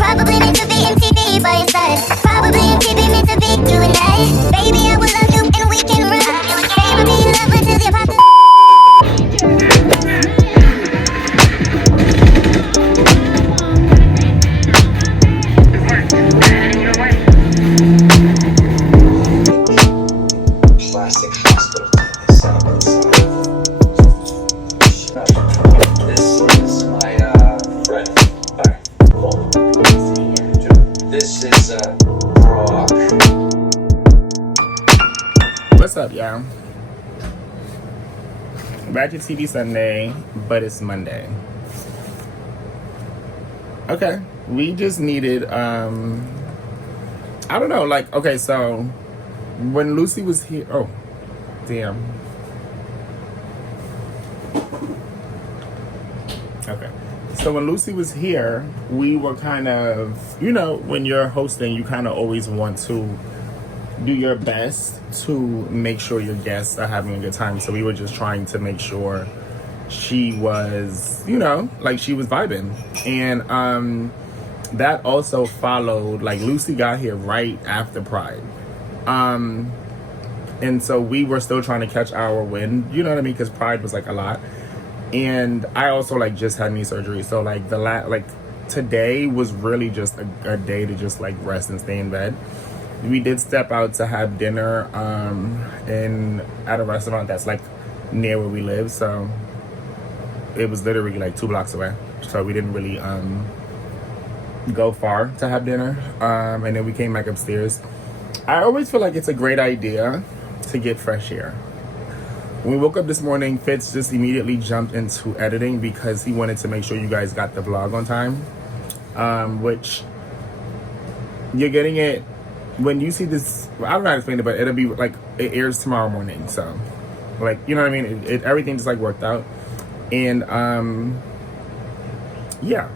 Probably meant to be MTV by your side. Probably MTV meant to be you and I. Baby, I will love you and we can run. Baby, be in love until the apocalypse. Classic hospital set up inside. This is my friend. Alright, cool. This is Brock. What's up, y'all? Back to TV Sunday, but it's Monday. Okay, we just needed I don't know, like, okay, so when Lucy was here, oh damn. Okay, so when Lucy was here, we were kind of, you know, when you're hosting, you kind of always want to do your best to make sure your guests are having a good time. So we were just trying to make sure she was, you know, like she was vibing. And that also followed, like Lucy got here right after Pride. And so we were still trying to catch our wind, you know what I mean? Because Pride was like a lot. And I also like just had knee surgery. So like today was really just a day to just like rest and stay in bed. We did step out to have dinner at a restaurant that's like near where we live. So it was literally like 2 blocks away. So we didn't really go far to have dinner. And then we came back upstairs. I always feel like it's a great idea to get fresh air. When we woke up this morning, Fitz just immediately jumped into editing because he wanted to make sure you guys got the vlog on time. Which you're getting it when you see this. I don't know how to explain it, but it'll be like it airs tomorrow morning. So, like, you know what I mean? Everything just like worked out, and yeah,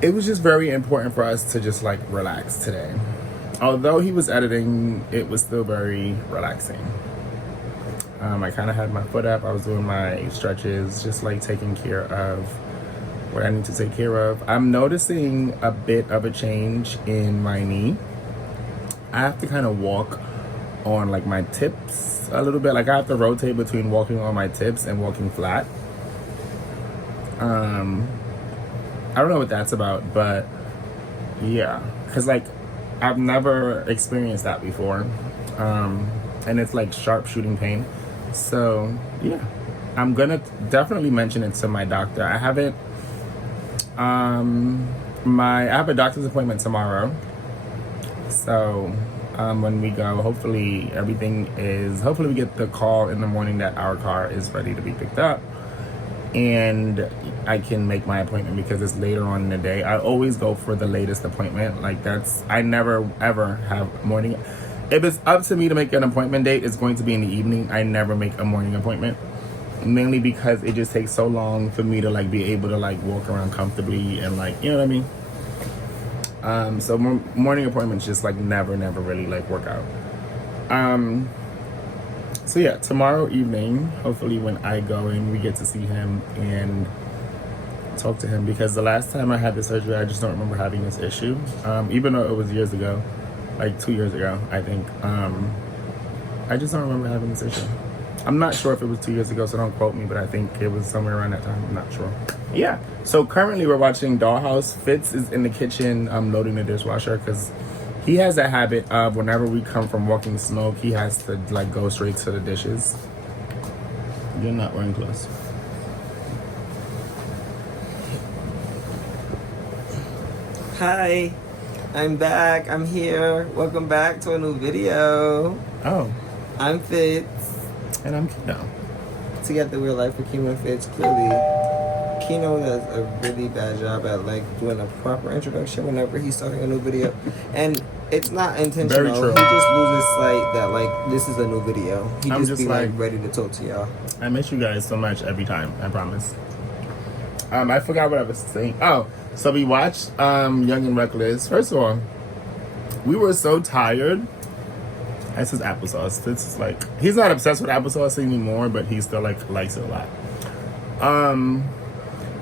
it was just very important for us to just like relax today. Although he was editing, it was still very relaxing. I kind of had my foot up. I was doing my stretches, just like taking care of what I need to take care of. I'm noticing a bit of a change in my knee. I have to kind of walk on like my tips a little bit. Like I have to rotate between walking on my tips and walking flat. I don't know what that's about, but yeah, because like I've never experienced that before. And it's like sharp shooting pain. So yeah, I'm gonna definitely mention it to my doctor. I haven't I have a doctor's appointment tomorrow. So when we go, hopefully we get the call in the morning that our car is ready to be picked up, and I can make my appointment because it's later on in the day. I always go for the latest appointment. Like I never ever have morning. If it's up to me to make an appointment date, it's going to be in the evening. I never make a morning appointment, mainly because it just takes so long for me to like be able to like walk around comfortably and like, you know what I mean? So morning appointments just like never really like work out. So yeah, tomorrow evening, hopefully when I go in, we get to see him and talk to him, because the last time I had the surgery, I just don't remember having this issue. Even though it was years ago, like 2 years ago, I think. I just don't remember having this issue. I'm not sure if it was 2 years ago, so don't quote me, but I think it was somewhere around that time. I'm not sure. Yeah, so currently we're watching Dollhouse. Fitz is in the kitchen loading the dishwasher because he has a habit of whenever we come from walking smoke, he has to like go straight to the dishes. You're not wearing clothes. Hi, I'm back. I'm here. Welcome back to a new video. Oh. I'm Fitz. And I'm Keno. Together we're Life with Kino and Fitz. Clearly, Keno does a really bad job at like doing a proper introduction whenever he's starting a new video. And it's not intentional. Very true. He just loses sight that like this is a new video. He I'm just be like ready to talk to y'all. I miss you guys so much every time, I promise. I forgot what I was saying. Oh, so we watched Young and Reckless. First of all, we were so tired. This is applesauce. This is like, he's not obsessed with applesauce anymore, but he still like likes it a lot.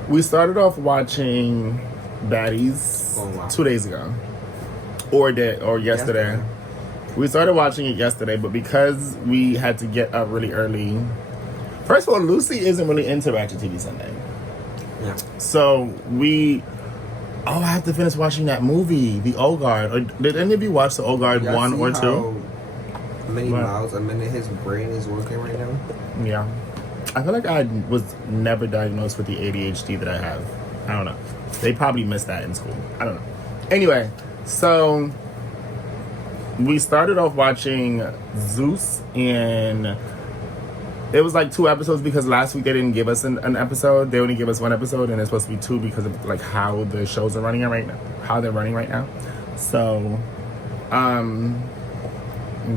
We started off watching Baddies Oh, wow. 2 days ago, or yesterday. We started watching it yesterday, but because we had to get up really early. First of all, Lucy isn't really into Ratchet TV Sunday. Yeah. So I have to finish watching that movie, The Old Guard. Or did any of you watch The Old Guard Y'all 1 see or how 2? many What? miles a minute his brain is working right now? Yeah. I feel like I was never diagnosed with the ADHD that I have. I don't know. They probably missed that in school. I don't know. Anyway, so we started off watching Zeus, and it was like 2 episodes because last week they didn't give us an episode. They only gave us 1 episode, and it's supposed to be 2 because of like how the shows are running right now, how they're running right now. So,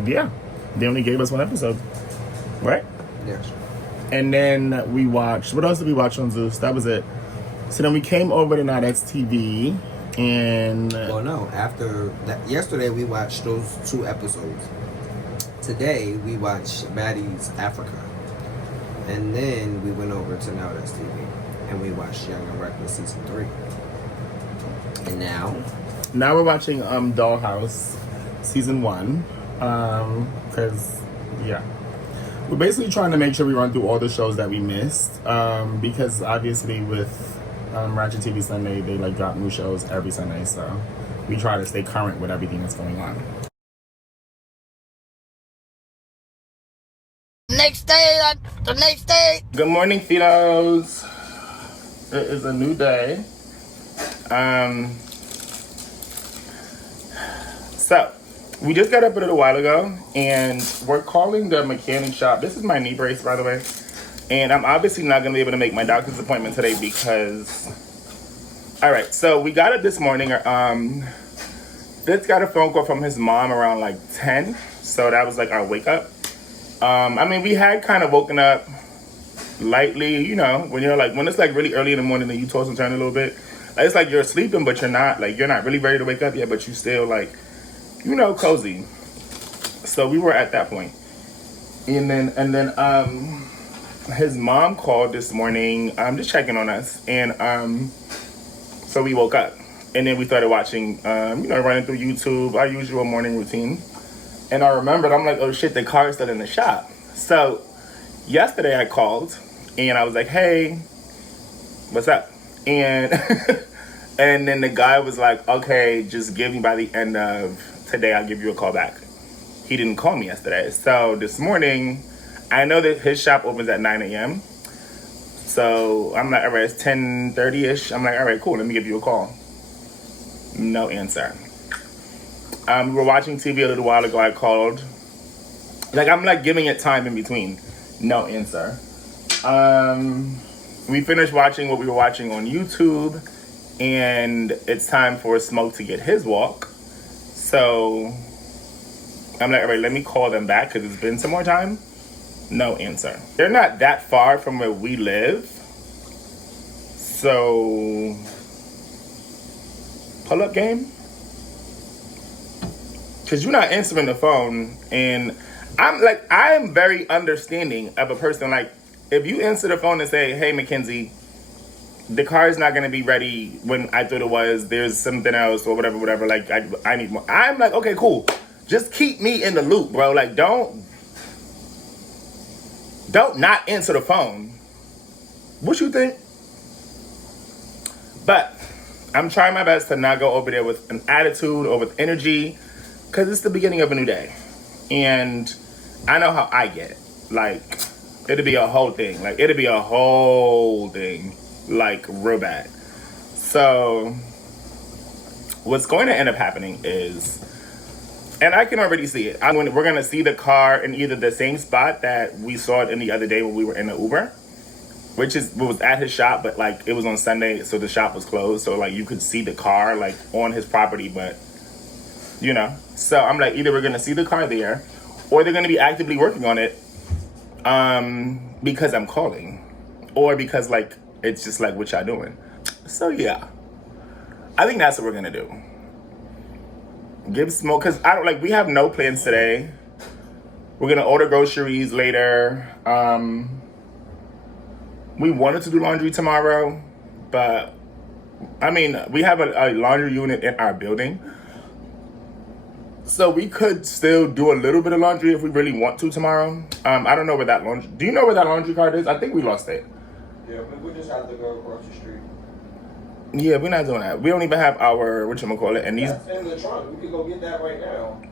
yeah, they only gave us 1 episode, right? Yes. And then we watched. What else did we watch on Zeus? That was it. So then we came over to Now That's TV, and Well, no. After that, yesterday we watched those 2 episodes. Today we watched Baddies Africa, and then we went over to Now That's TV, and we watched Young and Reckless season 3. And now we're watching Dollhouse season 1, because yeah, we're basically trying to make sure we run through all the shows that we missed, because obviously with Ratchet TV Sunday, they like drop new shows every Sunday, so we try to stay current with everything that's going on. The next day. Good morning, Fitos. It is a new day. So we just got up a little while ago, and we're calling the mechanic shop. This is my knee brace, by the way. And I'm obviously not going to be able to make my doctor's appointment today because... Alright, so we got up this morning. Fitz got a phone call from his mom around like 10. So that was like our wake up. I mean, we had kind of woken up lightly, you know, when it's like really early in the morning and you toss and turn a little bit. It's like you're sleeping, but you're not really ready to wake up yet, but you still like, you know, cozy. So we were at that point. And then his mom called this morning, just checking on us, and so we woke up, and then we started watching, running through YouTube, our usual morning routine. And I remembered, I'm like, oh shit, the car is still in the shop. So yesterday I called, and I was like, hey, what's up? And and then the guy was like, okay, just give me by the end of today, I'll give you a call back. He didn't call me yesterday. So this morning, I know that his shop opens at 9 a.m. So I'm like, all right, it's 10:30-ish. I'm like, all right, cool, let me give you a call. No answer. We were watching TV a little while ago. I called. Like, I'm like giving it time in between. No answer. We finished watching what we were watching on YouTube, and it's time for Smoke to get his walk. So I'm like, all right, let me call them back because it's been some more time. No answer. They're not that far from where we live. So, pull up game. Because you're not answering the phone, and I am very understanding of a person. Like, if you answer the phone and say, hey, Mackenzie, the car is not going to be ready when I thought it was, there's something else or whatever, like, I need more. I'm like, okay, cool. Just keep me in the loop, bro. Like, don't not answer the phone. What you think? But I'm trying my best to not go over there with an attitude or with energy, because it's the beginning of a new day. And I know how I get. Like, it'll be a whole thing. Like, real bad. So, what's going to end up happening is, and I can already see it. We're going to see the car in either the same spot that we saw it in the other day when we were in the Uber, which was at his shop, but like it was on Sunday, so the shop was closed. So like you could see the car like on his property, but you know. So I'm like, either we're going to see the car there, or they're going to be actively working on it because I'm calling, or because like it's just like, what y'all doing? So yeah, I think that's what we're going to do. Give Smoke, because we have no plans today. We're gonna order groceries later. We wanted to do laundry tomorrow, but I mean, we have a laundry unit in our building. So we could still do a little bit of laundry if we really want to tomorrow. I don't know where that laundry... Do you know where that laundry cart is? I think we lost it. Yeah, but we just have to go across the street. Yeah, we're not doing that. We don't even have our... whatchamacallit, and these... That's in the trunk. We could go get that right now.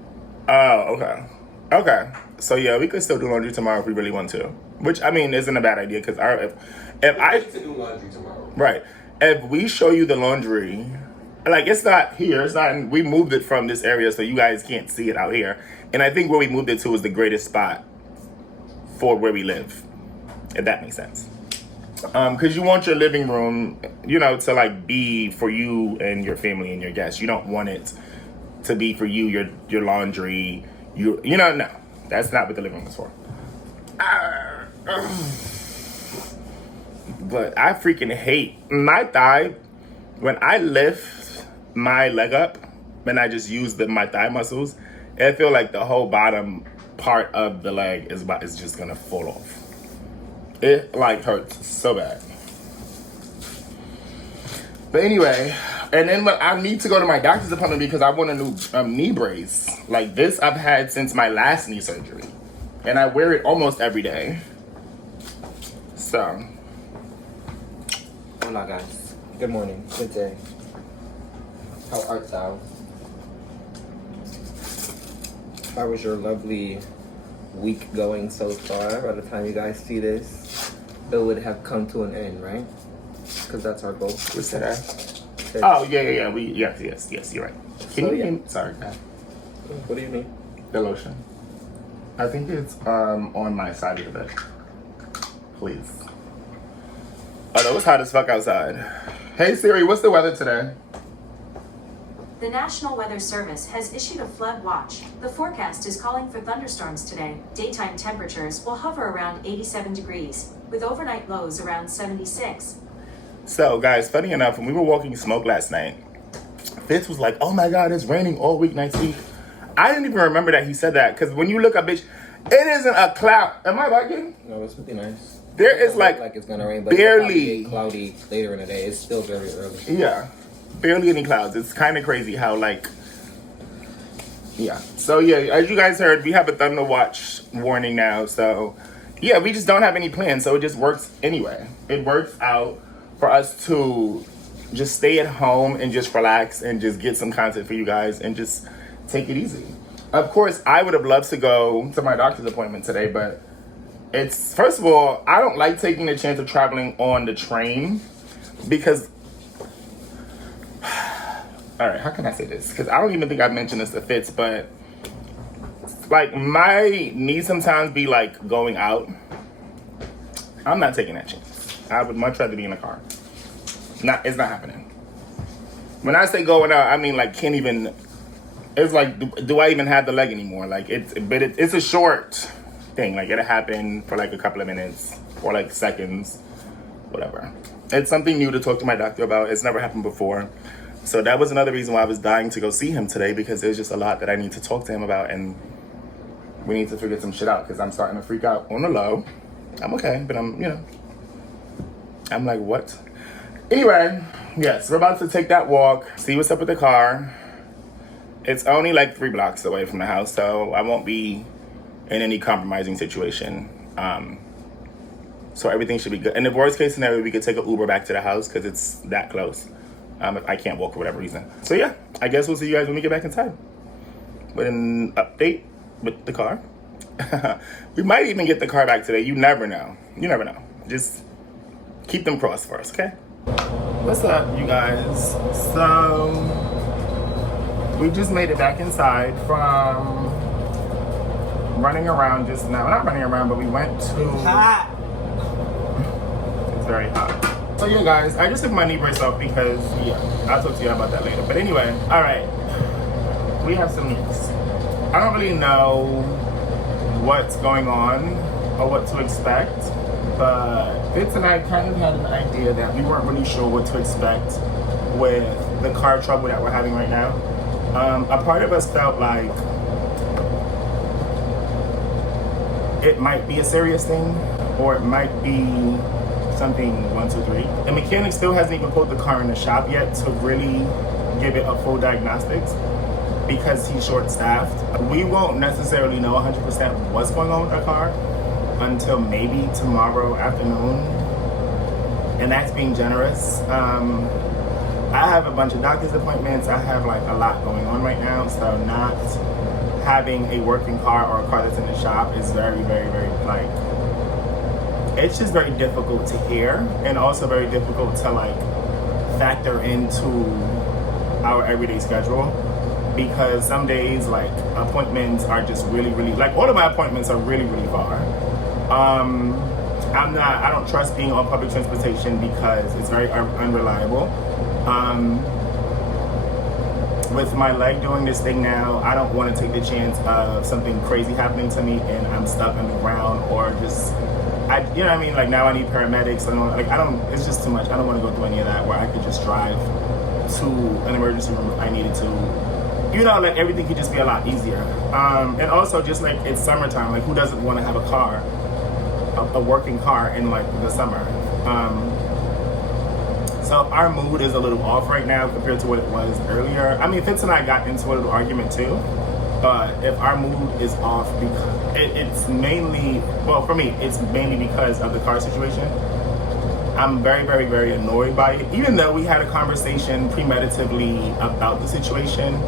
Oh, okay. Okay. So yeah, we could still do laundry tomorrow if we really want to. Which, I mean, isn't a bad idea because if I... to do laundry tomorrow. Right. If we show you the laundry... Like, it's not here. It's not. We moved it from this area so you guys can't see it out here. And I think where we moved it to is the greatest spot for where we live, if that makes sense. Because you want your living room, you know, to like be for you and your family and your guests. You don't want it to be for you, your laundry. You know, no, that's not what the living room is for. But I freaking hate my thigh when I lift my leg up and I just use my thigh muscles. I feel like the whole bottom part of the leg is just gonna fall off. It like hurts so bad. But anyway, and then when I need to go to my doctor's appointment because I want a new knee brace. Like this I've had since my last knee surgery. And I wear it almost every day. So. Hola guys. Good morning. Good day. How art thou? How was your lovely week going so far? By the time you guys see this, it would have come to an end, right? Because that's our goal. What's that? Oh, yeah. Yes, you're right. Can you name... Sorry, God. What do you mean? The lotion. I think it's on my side of the bed. Please. Although it's hot as fuck outside. Hey Siri, what's the weather today? The National Weather Service has issued a flood watch. The forecast is calling for thunderstorms today. Daytime temperatures will hover around 87 degrees, with overnight lows around 76. So guys, funny enough, when we were walking smoke last night, Fitz was like, oh my God, it's raining all week next week. I didn't even remember that he said that, because when you look up, bitch, it isn't a cloud. Am I bugging? No, it's pretty nice. There is like it's gonna rain, but barely it's cloudy later in the day. It's still very early. Yeah, barely any clouds. It's kind of crazy how like, yeah. So yeah, as you guys heard, we have a thunder watch warning now. So yeah, we just don't have any plans. So it just works anyway. It works out for us to just stay at home and just relax and just get some content for you guys and just take it easy. Of course, I would have loved to go to my doctor's appointment today, but it's, first of all, I don't like taking the chance of traveling on the train because, all right, how can I say this? Because I don't even think I've mentioned this to Fitz, but like my knees sometimes be like going out. I'm not taking that chance. I would much rather be in a car. It's not happening. When I say going out, I mean like can't even, it's like, do I even have the leg anymore? Like it's a short thing. Like it'll happen for like a couple of minutes or like seconds, whatever. It's something new to talk to my doctor about. It's never happened before. So that was another reason why I was dying to go see him today, because there's just a lot that I need to talk to him about and we need to figure some shit out because I'm starting to freak out on the low. I'm okay, but I'm like, what? Anyway, yes, we're about to take that walk, see what's up with the car. It's only like 3 blocks away from the house, so I won't be in any compromising situation. So everything should be good. In the worst case scenario, we could take an Uber back to the house because it's that close. If I can't walk for whatever reason. So yeah, I guess we'll see you guys when we get back inside. With an update with the car. We might even get the car back today. You never know. You never know. Just keep them crossed for us, okay? What's up, you guys? So we just made it back inside from running around just now. Not running around, but we went to... It's hot. It's very hot. So yeah, guys, I just took my knee brace off because, yeah, I'll talk to you about that later. But anyway, all right, we have some news. I don't really know what's going on or what to expect, but Fitz and I kind of had an idea that we weren't really sure what to expect with the car trouble that we're having right now. A part of us felt like it might be a serious thing, or it might be something 123. The mechanic still hasn't even pulled the car in the shop yet to really give it a full diagnostics because he's short-staffed. We won't necessarily know 100% what's going on with our car until maybe tomorrow afternoon, and that's being generous. I have a bunch of doctor's appointments. I have like a lot going on right now, so not having a working car or a car that's in the shop is very, very, very, like, it's just very difficult to hear, and also very difficult to like factor into our everyday schedule, because some days like appointments are just really, really, like all of my appointments are really, really far. I don't trust being on public transportation because it's very unreliable. With my leg doing this thing now, I don't want to take the chance of something crazy happening to me and I'm stuck on the ground, or just, you know what I mean? Like now I need paramedics, it's just too much. I don't want to go through any of that where I could just drive to an emergency room if I needed to. You know, like everything could just be a lot easier. And also just like it's summertime, like who doesn't want to have a car, a working car in like the summer? So our mood is a little off right now compared to what it was earlier. I mean, Fitz and I got into a little argument too, but if our mood is off, because it's mainly, well, for me, it's mainly because of the car situation. I'm very, very, very annoyed by it. Even though we had a conversation premeditatively about the situation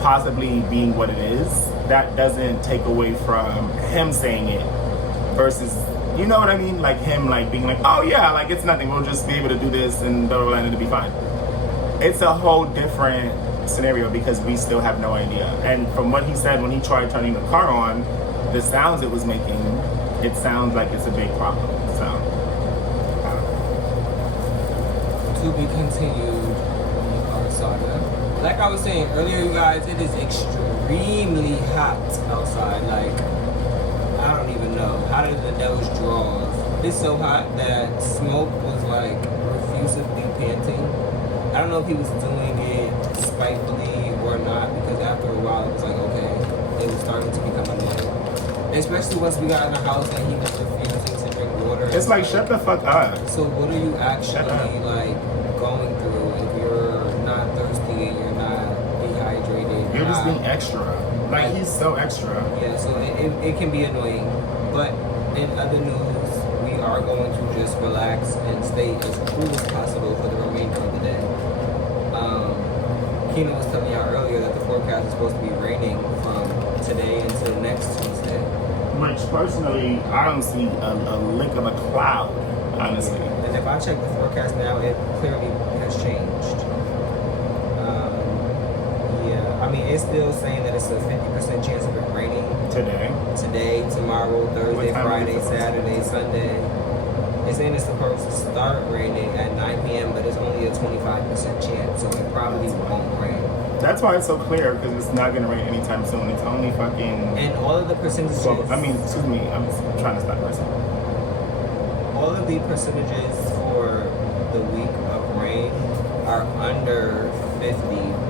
possibly being what it is, that doesn't take away from him saying it versus, you know what I mean? Like him like being like, oh yeah, like it's nothing, we'll just be able to do this and blah, blah, blah, and it'll be fine. It's a whole different scenario because we still have no idea. And from what he said when he tried turning the car on, the sounds it was making, it sounds like it's a big problem. So, to be continued on the car saga. Like I was saying earlier, you guys, it is extremely hot outside. Like, I don't even know. How did the nose draws? It's so hot that Smoke was like profusively panting. I don't know if he was doing it spitefully or not, because after a while it was like, okay, it was starting to become annoying. Especially once we got in the house and he was refusing to drink water. it's like, shut the fuck up. So what are you actually like going through if you're not thirsty and you're not dehydrated? You're just being extra. Like, he's so extra. Yeah, so it can be annoying. But in other news, we are going to just relax and stay as cool as possible for the remainder of the day. Keno was telling y'all earlier that the forecast is supposed to be raining from today until next Tuesday. Which personally, I don't see a lick of a cloud, honestly. And if I check the forecast now, it clearly has changed. Yeah, I mean, it's still saying that it's a 50% chance of it raining today, tomorrow, Thursday, Friday, Saturday, Sunday. It's saying it's supposed to start raining at 9 p.m., but it's only a 25% chance, so it probably won't rain. That's why it's so clear, because it's not going to rain anytime soon. It's only fucking... And all of the percentages... I'm trying to stop myself. All of the percentages for the week of rain are under 50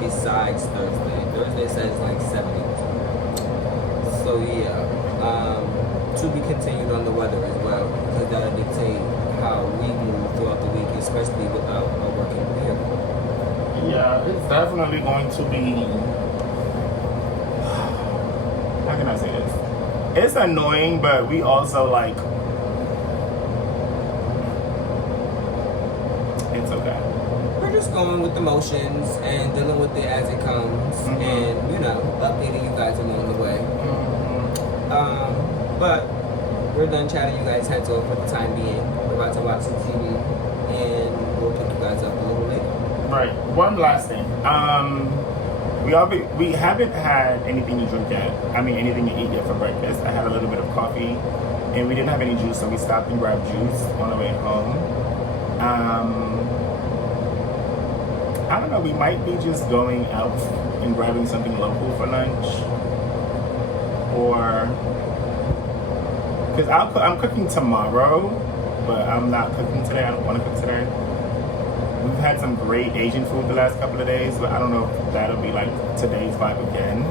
besides Thursday. Thursday says like 70. So yeah, to be continued on the weather as well, because that'll dictate how we move throughout the week, especially without a working vehicle. Yeah, it's definitely going to be... How can I say this? It's annoying, but we also like... It's okay. We're just going with the motions and dealing with it as it comes, and, you know, updating you guys along the way. But we're done chatting you guys' heads off for the time being. We're about to watch some TV, and we'll pick you guys up a little later. Right. One last thing. We haven't had anything to drink yet. I mean, anything to eat yet for breakfast. I had a little bit of coffee, and we didn't have any juice, so we stopped and grabbed juice on the way home. I don't know. We might be just going out and grabbing something local for lunch, or because I'm cooking tomorrow, but I'm not cooking today. I don't want to cook today. We've had some great Asian food the last couple of days, but I don't know if that'll be like today's vibe again.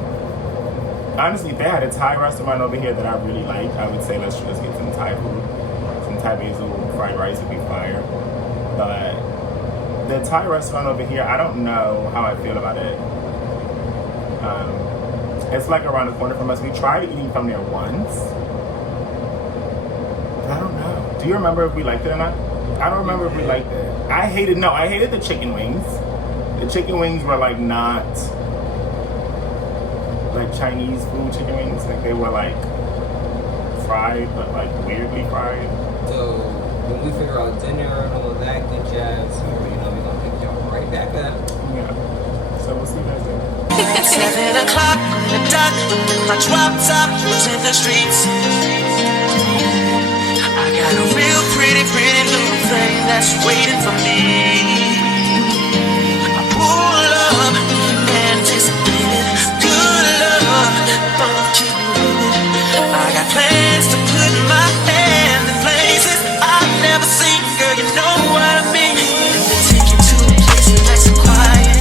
Honestly, if they had a Thai restaurant over here that I really like, I would say let's just get some Thai food, some Thai basil fried rice would be fire. But the Thai restaurant over here, I don't know how I feel about it. It's like around the corner from us. We tried eating from there once. But I don't know. Do you remember if we liked it or not? I don't remember if we liked it. I hated the chicken wings. The chicken wings were like not like Chinese food chicken wings. Like they were like fried, but like weirdly fried. So when we figure out dinner and all that good jazz, you know we're gonna pick y'all right back up. Yeah. So we'll see you guys later. It's 7 o'clock in the dark, my drop top is in the streets. I got a real pretty little thing that's waiting for me. I pull up, anticipated, good love, don't keep me waiting. I got plans to put my hand in places I've never seen, girl, you know what I mean. Take you to a place nice and quiet.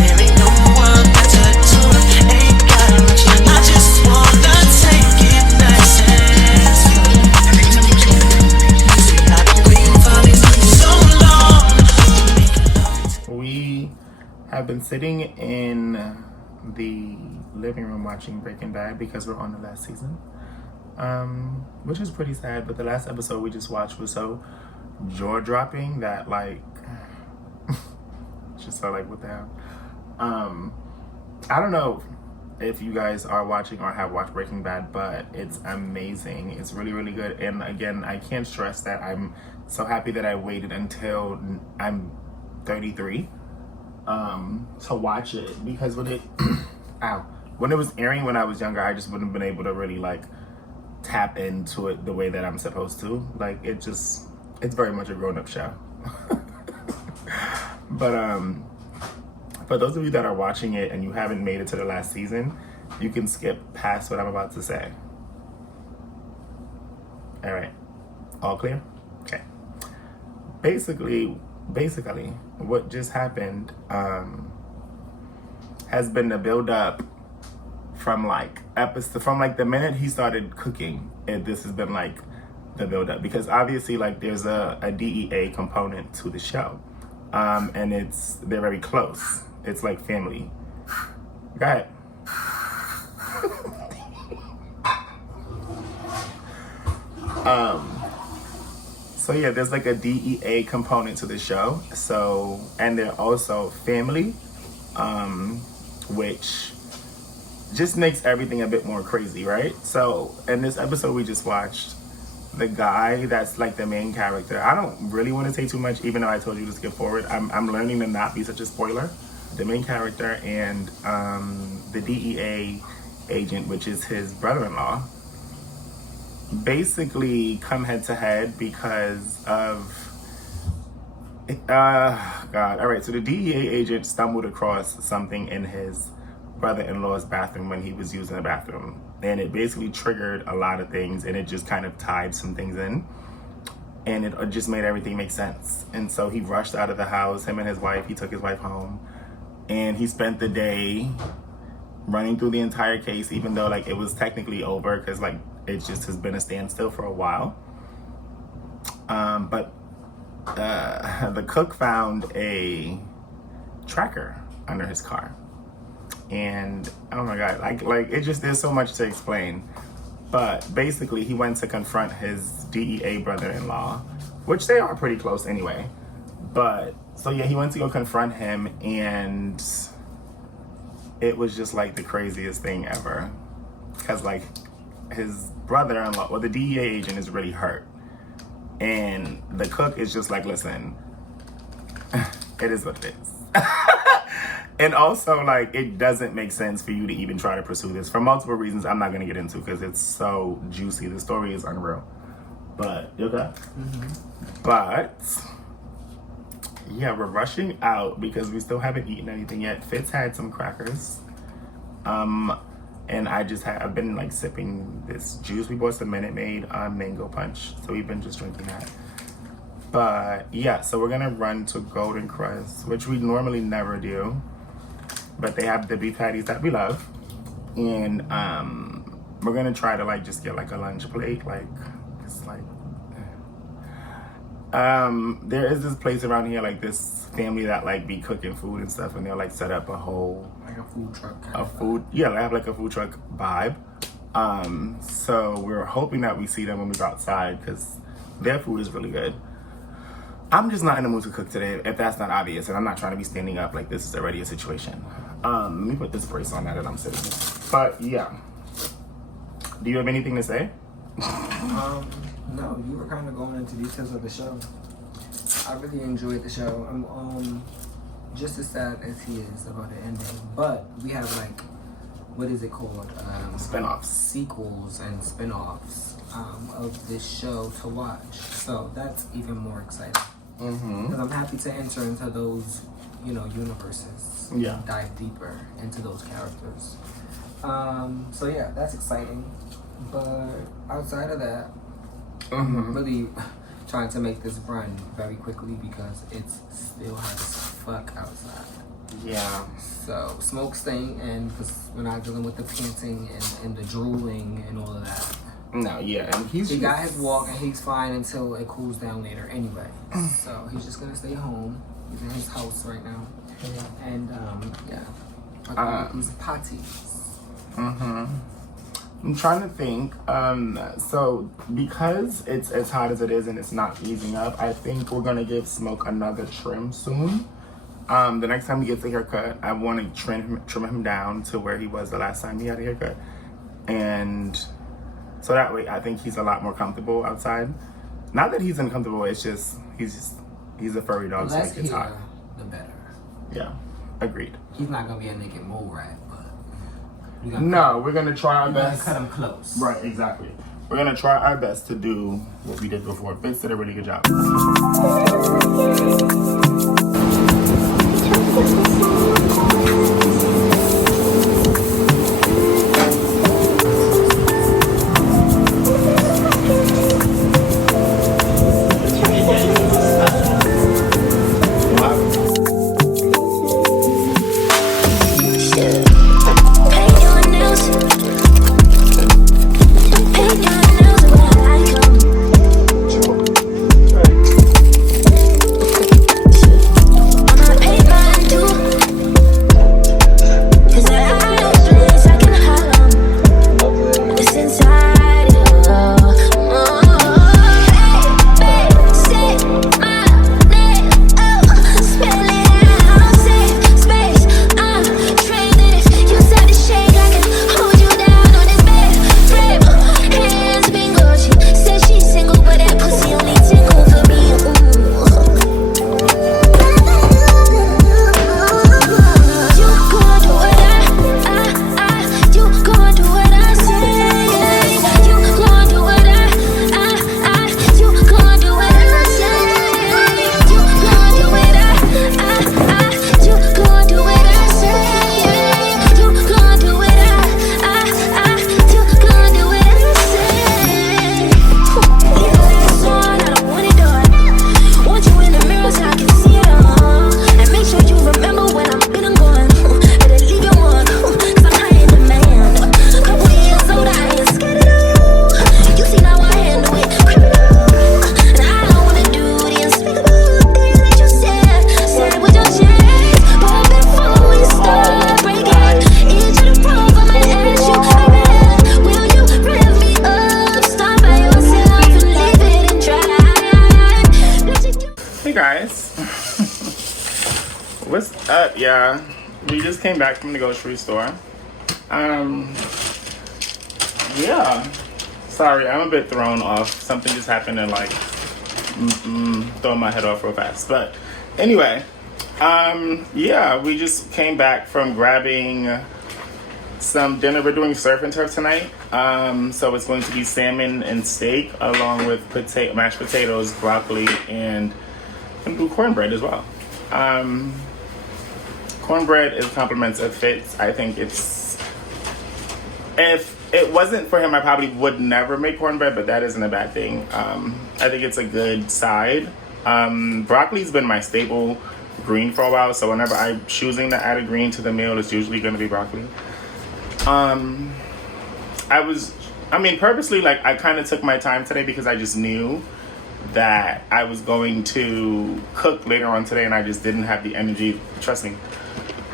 There ain't no one better to it. Ain't got much. I just wanna take it nice and slow. I've been waiting for this so long. We have been sitting in the living room watching Breaking Bad because we're on the last season. Which is pretty sad, but the last episode we just watched was so jaw-dropping that like just felt like what the hell. I don't know if you guys are watching or have watched Breaking Bad, but it's amazing. It's really, really good. And again, I can't stress that I'm so happy that I waited until I'm 33 to watch it, because when it when it was airing when I was younger, I just wouldn't have been able to really like tap into it the way that I'm supposed to. Like it's very much a grown-up show. But for those of you that are watching it and you haven't made it to the last season, you can skip past what I'm about to say. All right, all clear? Okay. Basically, what just happened has been the build-up from like the minute he started cooking. This has been like the build-up, because obviously like there's a DEA component to the show, and they're very close. It's like family. Go ahead. So yeah, there's like a DEA component to the show. So, and they're also family, which just makes everything a bit more crazy, right? So in this episode we just watched, the guy that's like the main character, I don't really want to say too much, even though I told you to skip forward. I'm learning to not be such a spoiler. The main character and the DEA agent, which is his brother-in-law, basically come head to head because of God. All right, so the DEA agent stumbled across something in his brother-in-law's bathroom when he was using the bathroom, and it basically triggered a lot of things, and it just kind of tied some things in, and it just made everything make sense. And so he rushed out of the house, him and his wife. He took his wife home, and he spent the day running through the entire case, even though like it was technically over, because like it just has been a standstill for a while. But the cook found a tracker under his car, and oh my God, like it just, there's so much to explain. But basically he went to confront his DEA brother-in-law, which they are pretty close anyway. But so yeah, he went to go confront him, and it was just like the craziest thing ever, because like his brother-in-law, well, the DEA agent is really hurt, and the cook is just like, listen, it is what it is. And also, like, it doesn't make sense for you to even try to pursue this for multiple reasons I'm not going to get into because it's so juicy. The story is unreal. But, you okay? Mm-hmm. But, yeah, we're rushing out because we still haven't eaten anything yet. Fitz had some crackers. And I've been, like, sipping this juice. We bought some Minute Maid mango punch. So we've been just drinking that. But, yeah, so we're going to run to Golden Crust, which we normally never do. But they have the beef patties that we love. And we're gonna try to like just get like a lunch plate. Like, it's like, There is this place around here, like this family that like be cooking food and stuff, and they'll like set up a whole Like a food truck. they have like a food truck vibe. So we're hoping that we see them when we go outside because their food is really good. I'm just not in the mood to cook today, if that's not obvious, and I'm not trying to be standing up like this is already a situation. Let me put this brace on now that I'm sitting. But yeah, do you have anything to say? No, you were kind of going into details of the show. I really enjoyed the show. I'm just as sad as he is about the ending, but we have like, what is it called? Spin-offs. Sequels and spin-offs of this show to watch. So that's even more exciting. Because I'm happy to enter into those, universes. Yeah. Dive deeper into those characters. So yeah, that's exciting. But outside of that, I'm really trying to make this run very quickly because it's still hot as fuck outside. Yeah. So smoke staying in because we're not dealing with the panting and the drooling and all of that. No, yeah, and He got his walk and he's fine until it cools down later anyway. So he's just gonna stay home. He's in his house right now. And these patties. I'm trying to think. So because it's as hot as it is and it's not easing up, I think we're gonna give Smoke another trim soon. The next time he gets a haircut, I want to trim him down to where he was the last time he had a haircut, and so that way I think he's a lot more comfortable outside. Not that he's uncomfortable; it's just he's a furry dog, so it gets hot. The better. Yeah, agreed. He's not gonna be a naked mole rat, but we're gonna try our best. Cut him close. Right, exactly. We're gonna try our best to do what we did before. Fitz did a really good job. What's up, y'all? We just came back from the grocery store. Yeah. Sorry, I'm a bit thrown off. Something just happened and like throwing my head off real fast. But anyway, yeah, we just came back from grabbing some dinner. We're doing surf and turf tonight. So it's going to be salmon and steak along with mashed potatoes, broccoli, and I'm gonna do cornbread as well. Cornbread is compliments of Fitz. I think it's, if it wasn't for him, I probably would never make cornbread, but that isn't a bad thing. I think it's a good side. Broccoli's been my staple green for a while, so whenever I'm choosing to add a green to the meal, it's usually going to be broccoli. Purposely, like, I kind of took my time today because I just knew that I was going to cook later on today, and I just didn't have the energy. Trust me.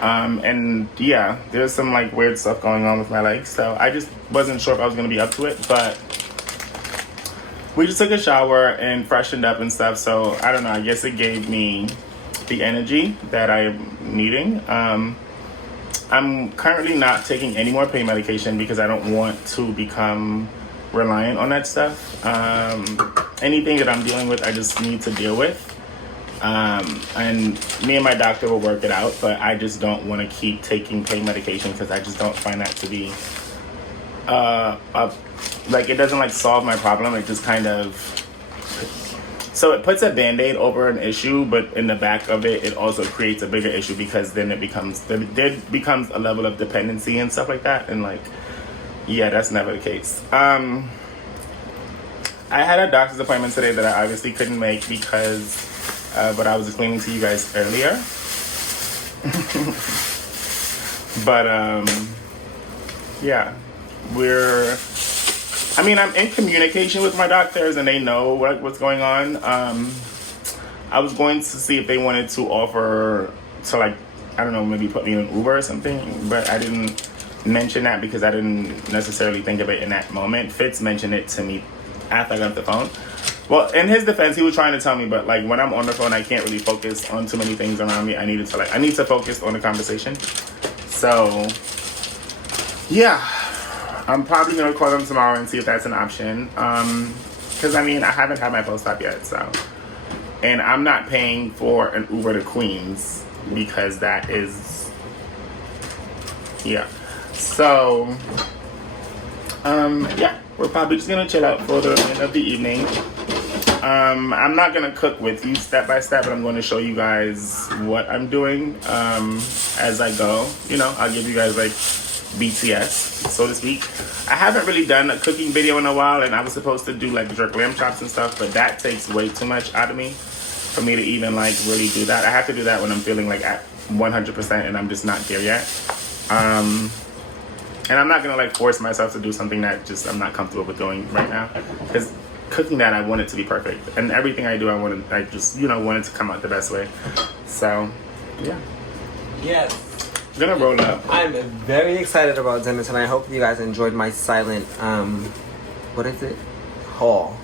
And yeah, there's some like weird stuff going on with my legs, so I just wasn't sure if I was gonna be up to it. But we just took a shower and freshened up and stuff, so I don't know. I guess it gave me the energy that I'm needing. I'm currently not taking any more pain medication because I don't want to become reliant on that stuff. Anything that I'm dealing with, I just need to deal with. And me and my doctor will work it out, but I just don't want to keep taking pain medication because I just don't find that to be, like, it doesn't like solve my problem. It just kind of, so it puts a Band-Aid over an issue, but in the back of it, it also creates a bigger issue because then there becomes a level of dependency and stuff like that. And like, yeah, that's never the case. I had a doctor's appointment today that I obviously couldn't make because but I was explaining to you guys earlier. But yeah, I'm in communication with my doctors and they know what's going on. I was going to see if they wanted to offer to, like, I don't know, maybe put me in an Uber or something, but I didn't mention that because I didn't necessarily think of it in that moment. Fitz mentioned it to me after I got off the phone. Well, in his defense, he was trying to tell me, but like when I'm on the phone, I can't really focus on too many things around me. I need to focus on the conversation. So yeah, I'm probably gonna call them tomorrow and see if that's an option. Because I haven't had my post-op yet, so, and I'm not paying for an Uber to Queens because that is, yeah. So yeah, we're probably just gonna chill out for the remainder of the evening. I'm not gonna cook with you step by step, but I'm going to show you guys what I'm doing as I go. You know, I'll give you guys like BTS, so to speak. I haven't really done a cooking video in a while, and I was supposed to do like jerk lamb chops and stuff, but that takes way too much out of me for me to even like really do that. I have to do that when I'm feeling like at 100% and I'm just not there yet. And I'm not gonna like force myself to do something that just I'm not comfortable with doing right now, because cooking that, I want it to be perfect, and everything I do, I just want it to come out the best way. So yeah, Yes. I'm gonna roll up. I'm very excited about dinner tonight. I hope you guys enjoyed my silent what is it? Haul.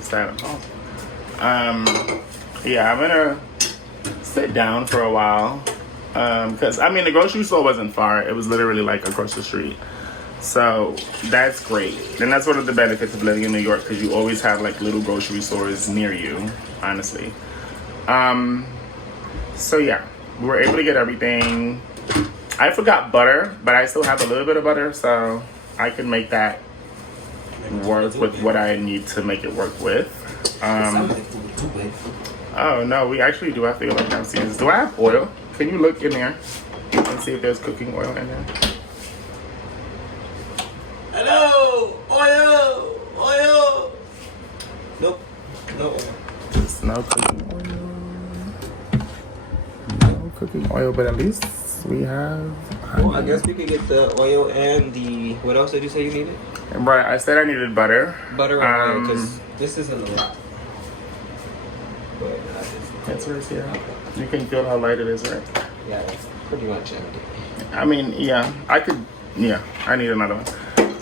Silent haul. Yeah, I'm gonna sit down for a while. Because the grocery store wasn't far. It was literally like across the street. So that's great. And that's one of the benefits of living in New York, because you always have like little grocery stores near you, honestly. So yeah, we were able to get everything. I forgot butter, but I still have a little bit of butter, so I can make that work with what I need to make it work with. Oh no, we actually do have to go back downstairs. Do I have oil? Can you look in there and see if there's cooking oil in there? Hello! Oil! Nope. No oil. There's no cooking oil. No cooking oil, but at least we have honey. Well, I guess we could get the oil and the, what else did you say you needed? Right, I said I needed butter. Butter and oil, because this isn't a lot. But That's right here. You can feel how light it is, right? yeah, that's pretty much empty. I need another one.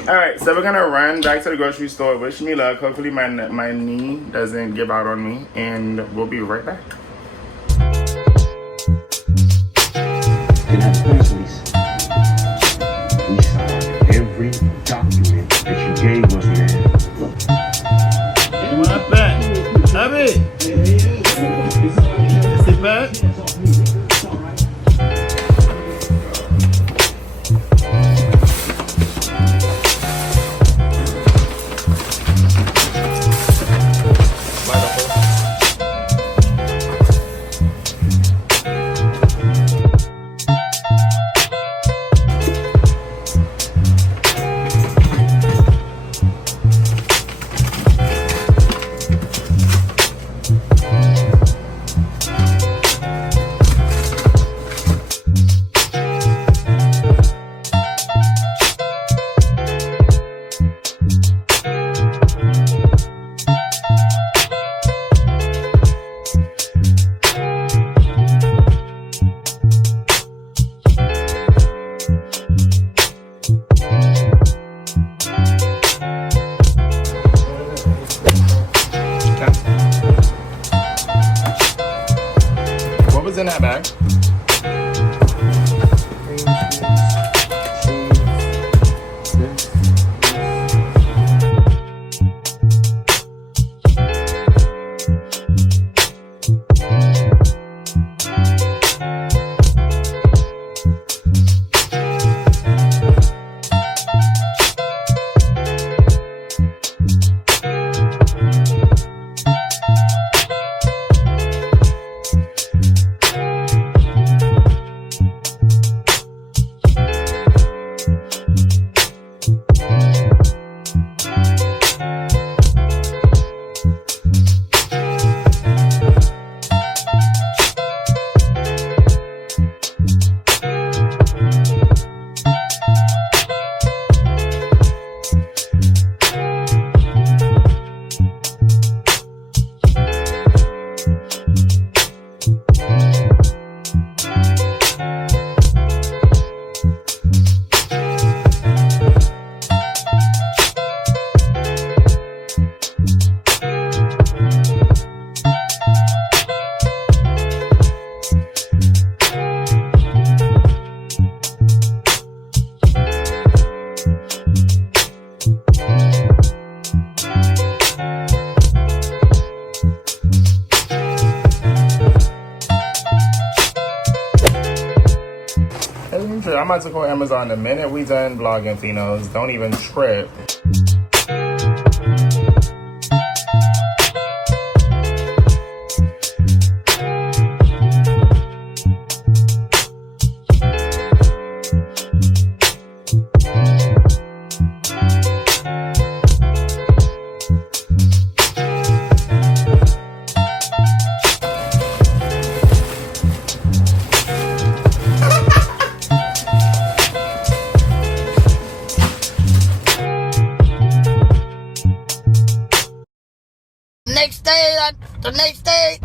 Alright, so we're gonna run back to the grocery store. Wish me luck. Hopefully my knee doesn't give out on me, and we'll be right back. In our press release, we signed every document that you gave us, man. Look. Come on back. Abby! Sit back. my bag. I'm about to call Amazon the minute we done vlogging, Finos. Don't even trip. The next day.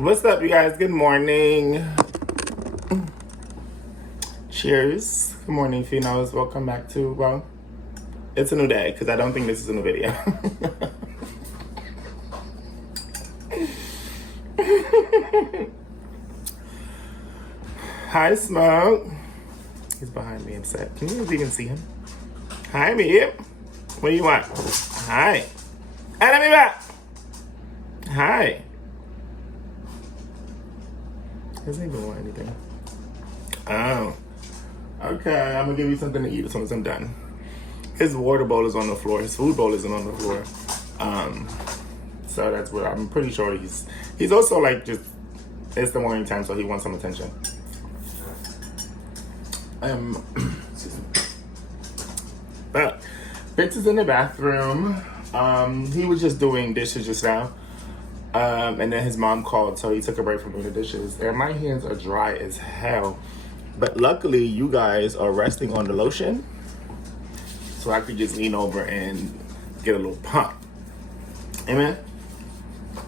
What's up, you guys? Good morning. Cheers. Good morning, Finos. Welcome back to, well, it's a new day because I don't think this is a new video. Hi, Smoke. He's behind me upset. Can you even see him? Hi, Meep. What do you want? Hi. Enemy back. Hi. Doesn't even want anything. Oh. Okay, I'm gonna give you something to eat as soon as I'm done. His water bowl is on the floor. His food bowl isn't on the floor. So that's where I'm pretty sure he's also like just, it's the morning time, so he wants some attention. Excuse me. But Fitz is in the bathroom. He was just doing dishes just now. And then his mom called, so he took a break from doing the dishes. And my hands are dry as hell. But luckily, you guys are resting on the lotion. So I could just lean over and get a little pump. Amen?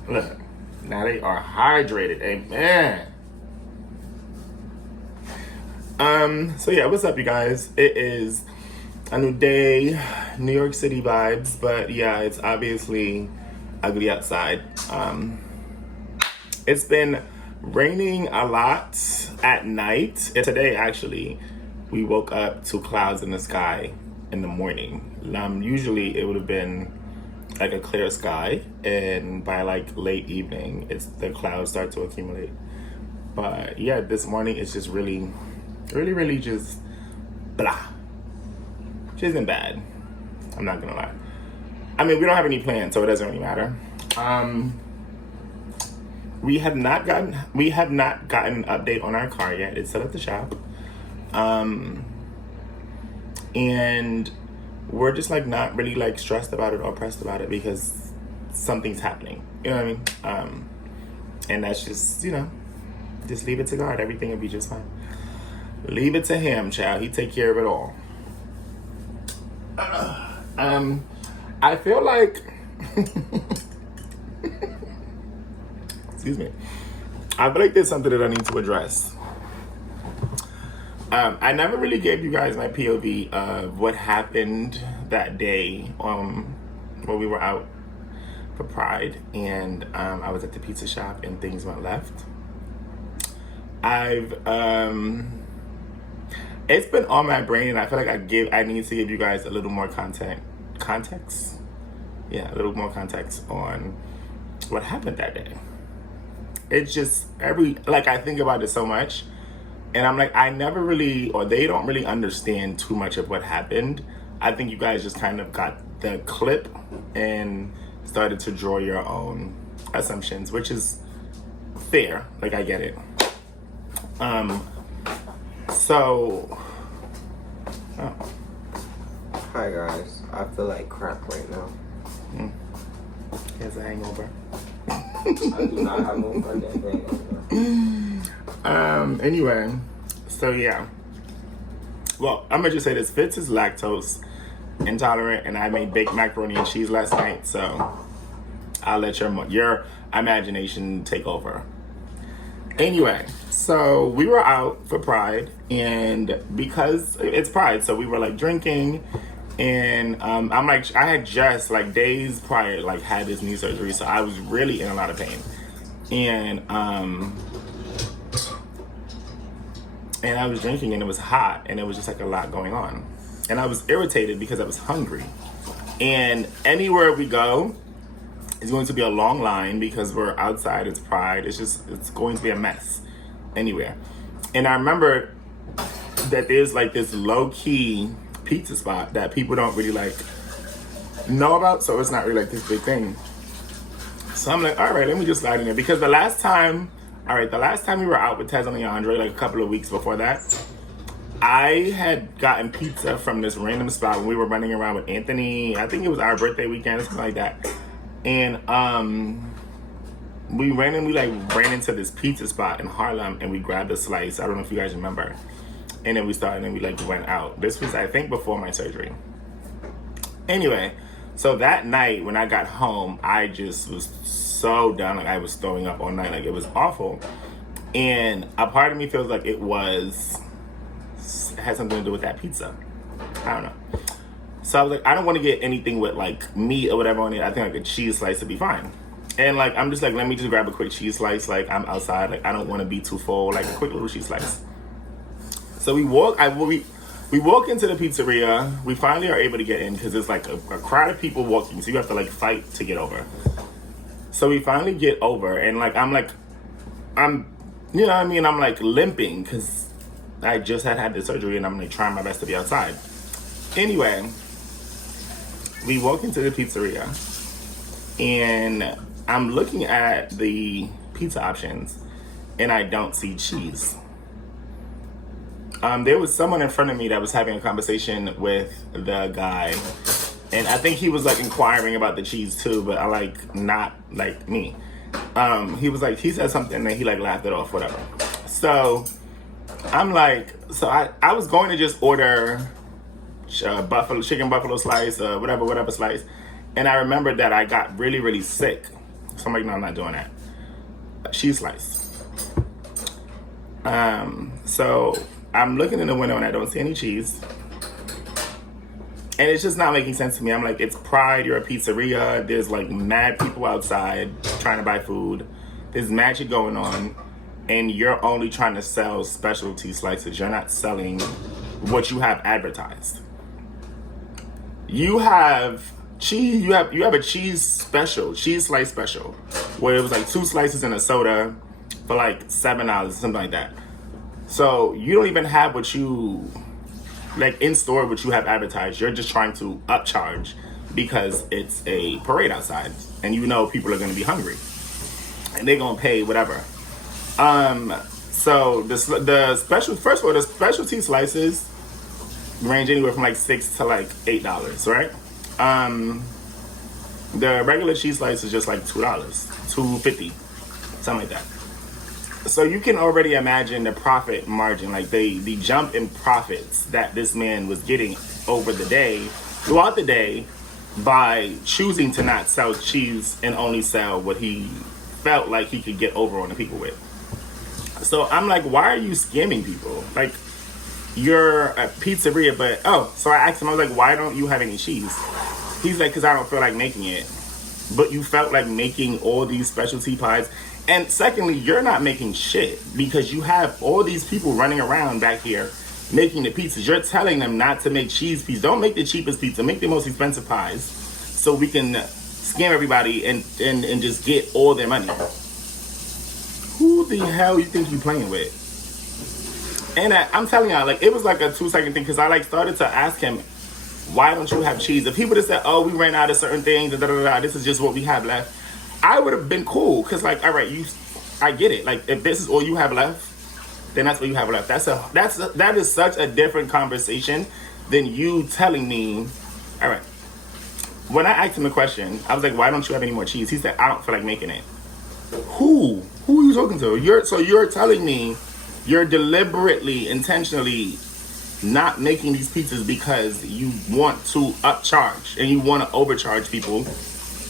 Look, now they are hydrated. Amen. So yeah, what's up, you guys? It is a new day, New York City vibes. But yeah, it's obviously ugly outside. It's been raining a lot at night. And today, actually, we woke up to clouds in the sky in the morning. Usually it would have been like a clear sky, and by like late evening, the clouds start to accumulate. But yeah, this morning it's just really just blah. Which isn't bad. I'm not gonna lie. I mean, we don't have any plans, so it doesn't really matter. We have not gotten an update on our car yet. It's still at the shop. And we're just like not really like stressed about it or pressed about it because something's happening. You know what I mean? And that's just, just leave it to God. Everything will be just fine. Leave it to him, child. He take care of it all. I feel like excuse me. I feel like there's something that I need to address. I never really gave you guys my POV of what happened that day when we were out for Pride, and I was at the pizza shop and things went left. It's been on my brain, and I feel like I need to give you guys a little more context. Yeah, a little more context on what happened that day. It's just I think about it so much, and I'm like, I never really, or they don't really understand too much of what happened. I think you guys just kind of got the clip and started to draw your own assumptions, which is fair. Like, I get it. Hi guys, I feel like crap right now. Has a hangover. I do not have no fucking hangover. Anyway, so yeah. Well, I'm gonna just say this. Fitz is lactose intolerant, and I made baked macaroni and cheese last night, so I'll let your imagination take over. Anyway, so we were out for Pride, and because it's Pride, so we were like drinking, and I'm like, I had just like days prior like had this knee surgery, so I was really in a lot of pain, and I was drinking, and it was hot, and it was just like a lot going on, and I was irritated because I was hungry, and anywhere we go, it's going to be a long line because we're outside, it's Pride, it's going to be a mess anywhere. And I remember that there's like this low-key pizza spot that people don't really like know about, so it's not really like this big thing. So I'm like, all right, let me just slide in there, because the last time we were out with Tez and Leandre, like a couple of weeks before that, I had gotten pizza from this random spot when we were running around with Anthony. I think it was our birthday weekend, something like that. And we ran into this pizza spot in Harlem, and we grabbed a slice. I don't know if you guys remember. And then we started, and we like went out. This was, I think, before my surgery. Anyway, so that night when I got home, I just was so done. Like, I was throwing up all night. Like, it was awful. And a part of me feels like it had something to do with that pizza. I don't know. So I was like, I don't want to get anything with like meat or whatever on it. I think like a cheese slice would be fine. And like, I'm just like, let me just grab a quick cheese slice. Like, I'm outside. Like, I don't want to be too full. Like, a quick little cheese slice. So we walk into the pizzeria. We finally are able to get in because there's like a crowd of people walking. So you have to like fight to get over. So we finally get over, and like, I'm you know what I mean? I'm like limping because I just had the surgery, and I'm like trying my best to be outside. Anyway, we walk into the pizzeria, and I'm looking at the pizza options, and I don't see cheese. There was someone in front of me that was having a conversation with the guy, and I think he was like inquiring about the cheese too, but I like not like me. He said something and he like laughed it off, whatever. So I'm like, I was going to just order chicken buffalo slice, whatever slice, and I remembered that I got really, really sick. So I'm like, no, I'm not doing that. Cheese slice. So I'm looking in the window and I don't see any cheese, and it's just not making sense to me. I'm like, it's Pride, you're a pizzeria, there's like mad people outside trying to buy food, there's magic going on, and you're only trying to sell specialty slices. You're not selling what you have advertised. You have cheese. You have a cheese slice special, where it was like 2 slices and a soda for like $7, something like that. So you don't even have what you like in store, what you have advertised. You're just trying to upcharge because it's a parade outside, and you know people are going to be hungry, and they're going to pay whatever. So the specialty slices range anywhere from like $6 to like $8, right? The regular cheese slice is just like $2, $2.50, something like that. So you can already imagine the profit margin, like the jump in profits that this man was getting over the day, throughout the day, by choosing to not sell cheese and only sell what he felt like he could get over on the people with. So I'm like, why are you scamming people? Like, you're a pizzeria, but so I asked him, I was like, why don't you have any cheese? He's like, because I don't feel like making it. But you felt like making all these specialty pies. And secondly, you're not making shit because you have all these people running around back here making the pizzas. You're telling them not to make cheese pizzas. Don't make the cheapest pizza. Make the most expensive pies so we can scam everybody and just get all their money. Who the hell you think you playing with? And I'm telling y'all, like, it was like a 2-second thing because I like started to ask him, why don't you have cheese? If he would have said, oh, we ran out of certain things, this is just what we have left, I would have been cool. Because, like, all right, I get it. Like, if this is all you have left, then that's what you have left. That is such a different conversation than you telling me, all right. When I asked him the question, I was like, why don't you have any more cheese? He said, I don't feel like making it. Who are you talking to? You're telling me you're deliberately, intentionally not making these pizzas because you want to upcharge and you want to overcharge people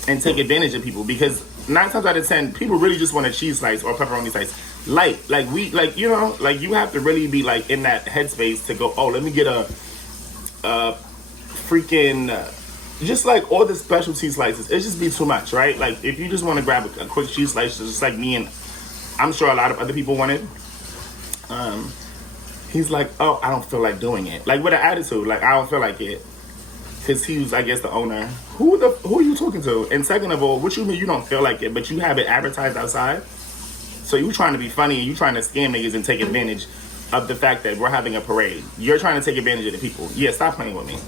and take advantage of people, because 9 times out of 10 people really just want a cheese slice or pepperoni slice light. Like you have to really be like in that headspace to go, oh, let me get a freaking just like all the specialty slices. It just be too much, right? Like if you just want to grab a quick cheese slice, just like me and I'm sure a lot of other people wanted, he's like, oh, I don't feel like doing it, like with an attitude, like I don't feel like it. Because he was, I guess, the owner. Who are you talking to? And second of all, what you mean you don't feel like it, but you have it advertised outside? So you trying to be funny and you trying to scam niggas and take advantage of the fact that we're having a parade. You're trying to take advantage of the people. Yeah, stop playing with me.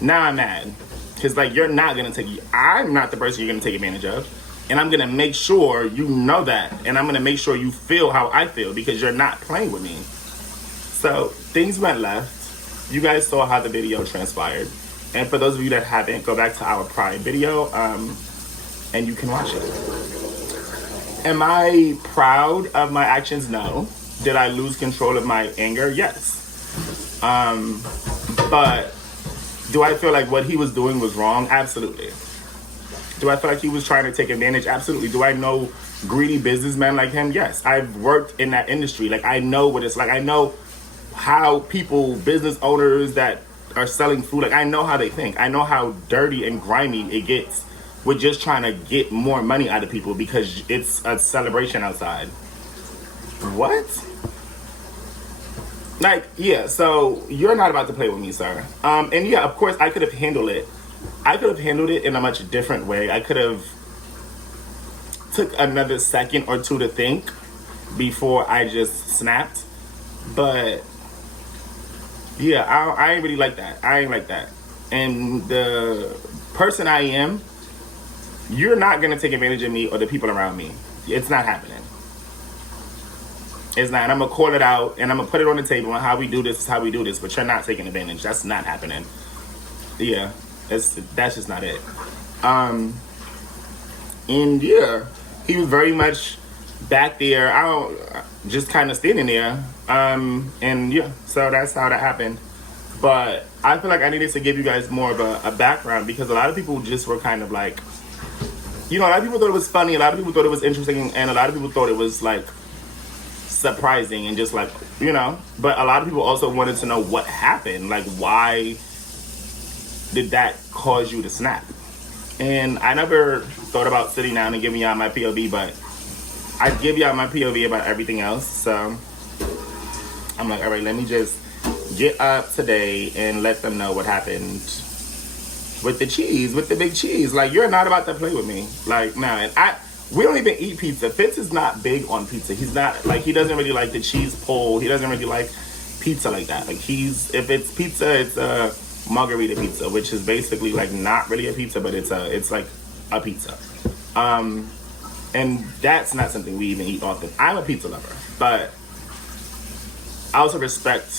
Now I'm mad. Because, like, you're not going to take... I'm not the person you're going to take advantage of. And I'm going to make sure you know that. And I'm going to make sure you feel how I feel because you're not playing with me. So things went left. You guys saw how the video transpired. And for those of you that haven't, go back to our Pride video, and you can watch it. Am I proud of my actions? No. Did I lose control of my anger? Yes. But do I feel like what he was doing was wrong? Absolutely. Do I feel like he was trying to take advantage? Absolutely. Do I know greedy businessmen like him? Yes. I've worked in that industry. Like, I know what it's like. I know how people, business owners that are selling food, like I know how they think. I know how dirty and grimy it gets with just trying to get more money out of people because it's a celebration outside. What? Like, yeah, so you're not about to play with me, sir. And yeah, of course I could have handled it. I could have handled it in a much different way. I could have took another second or two to think before I just snapped. But yeah, I ain't really like that. I ain't like that. And the person I am, you're not going to take advantage of me or the people around me. It's not happening. It's not. And I'm going to call it out and I'm going to put it on the table on how we do this is how we do this. But you're not taking advantage. That's not happening. Yeah, that's just not it. And yeah, he was very much back there. Just kind of standing there. And yeah, so that's how that happened. But I feel like I needed to give you guys more of a background because a lot of people just were kind of like, you know, a lot of people thought it was funny, a lot of people thought it was interesting, and a lot of people thought it was like surprising and just like, you know, but a lot of people also wanted to know what happened. Like, why did that cause you to snap? And I never thought about sitting down and giving y'all my POV, but I give y'all my POV about everything else. So I'm like, all right, let me just get up today and let them know what happened with the cheese, with the big cheese. Like, you're not about to play with me. Like, no. And we don't even eat pizza. Fitz is not big on pizza. He's not, like, he doesn't really like the cheese pull. He doesn't really like pizza like that. Like, if it's pizza, it's a margarita pizza, which is basically like not really a pizza, but it's like a pizza. And that's not something we even eat often. I'm a pizza lover, but I also respect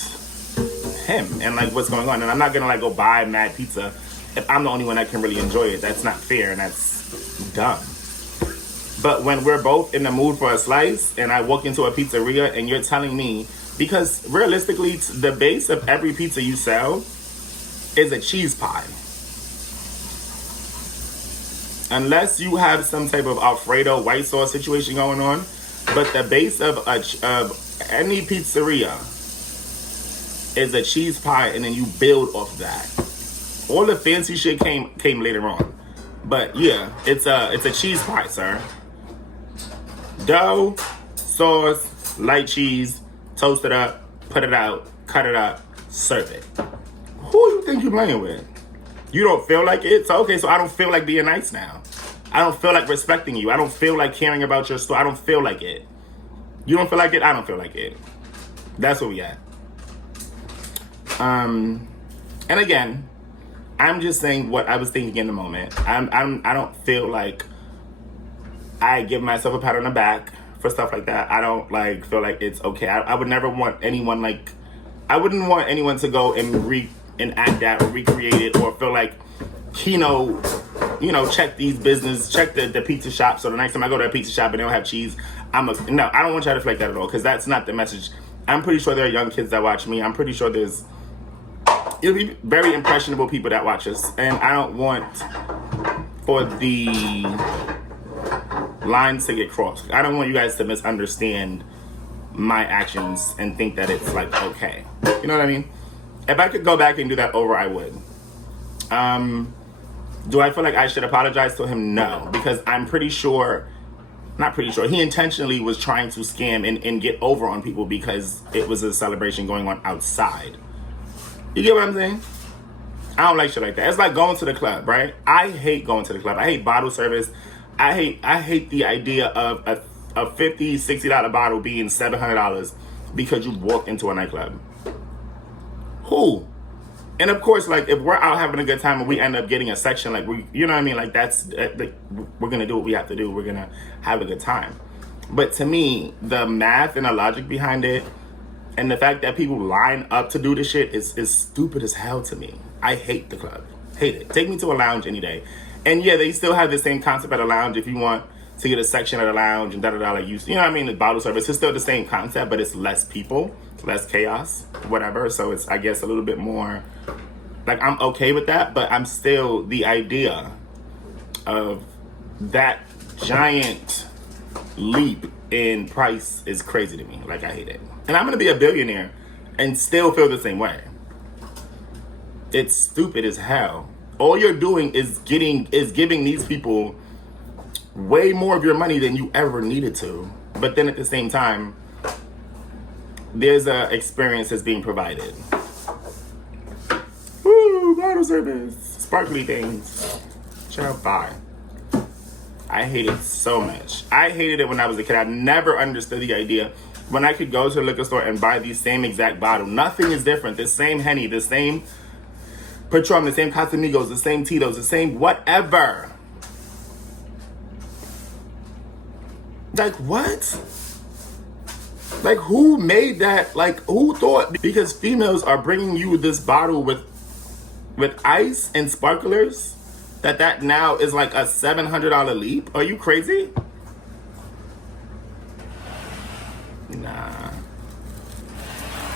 him and like what's going on. And I'm not gonna like go buy mad pizza if I'm the only one that can really enjoy it. That's not fair and that's dumb. But when we're both in the mood for a slice and I walk into a pizzeria and you're telling me, because realistically, the base of every pizza you sell is a cheese pie. Unless you have some type of Alfredo white sauce situation going on. But the base of any pizzeria is a cheese pie, and then you build off that. All the fancy shit came later on. But yeah, it's a cheese pie, sir. Dough, sauce, light cheese, toast it up, put it out, cut it up, serve it. Who you think you're playing with? You don't feel like it? So okay, so I don't feel like being nice now. I don't feel like respecting you. I don't feel like caring about your store. I don't feel like it. You don't feel like it? I don't feel like it. That's where we at. And again, I'm just saying what I was thinking in the moment. I don't feel like I give myself a pat on the back for stuff like that. I don't like feel like it's okay. I would never want anyone like, I wouldn't want anyone to go and enact that or recreate it or feel like Keno, check the pizza shop. So the next time I go to a pizza shop and they don't have cheese, no, I don't want y'all to feel like that at all, because that's not the message. I'm pretty sure there are young kids that watch me. I'm pretty sure it'll be very impressionable people that watch us. And I don't want for the lines to get crossed. I don't want you guys to misunderstand my actions and think that it's like, okay. You know what I mean? If I could go back and do that over, I would. Do I feel like I should apologize to him? No, because I'm pretty sure, not pretty sure, he intentionally was trying to scam and get over on people because it was a celebration going on outside. You get what I'm saying? I don't like shit like that. It's like going to the club, right? I hate going to the club. I hate bottle service. I hate the idea of a $50, $60 bottle being $700 because you walked into a nightclub. Who? And of course, like, if we're out having a good time and we end up getting a section, like, you know what I mean? Like, that's, we're going to do what we have to do. We're going to have a good time. But to me, the math and the logic behind it and the fact that people line up to do this shit is stupid as hell to me. I hate the club. Hate it. Take me to a lounge any day. And yeah, they still have the same concept at a lounge. If you want to get a section at a lounge and da-da-da, like you know what I mean? The bottle service is still the same concept, but it's less people, less chaos, whatever. So it's, I guess, a little bit more, like, I'm okay with that, but I'm still, the idea of that giant leap in price is crazy to me. Like, I hate it. And I'm going to be a billionaire and still feel the same way. It's stupid as hell. All you're doing is giving these people way more of your money than you ever needed to. But then at the same time, there's a experience that's being provided. Woo, bottle service, sparkly things. Child, bye. I hate it so much. I hated it when I was a kid. I never understood the idea when I could go to a liquor store and buy the same exact bottle. Nothing is different. The same Henny, the same Patron, the same Casamigos, the same Tito's, the same whatever. Like, what? Like, who made that? Like, who thought? Because females are bringing you this bottle with ice and sparklers, that now is like a $700 leap? Are you crazy? Nah.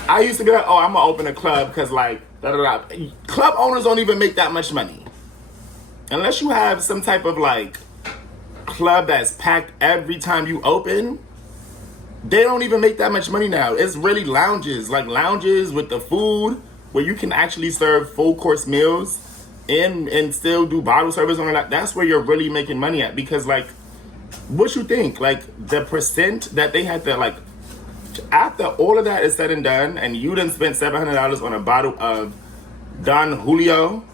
I used to be like, oh, I'm gonna open a club because, like, da-da-da. Club owners don't even make that much money. Unless you have some type of, like, club that's packed every time you open, they don't even make that much money now. It's really lounges, like lounges with the food where you can actually serve full course meals and still do bottle service on that. That's where you're really making money at, because, like, what you think? Like, the percent that they had to, like, after all of that is said and done, and you done spent $700 on a bottle of Don Julio,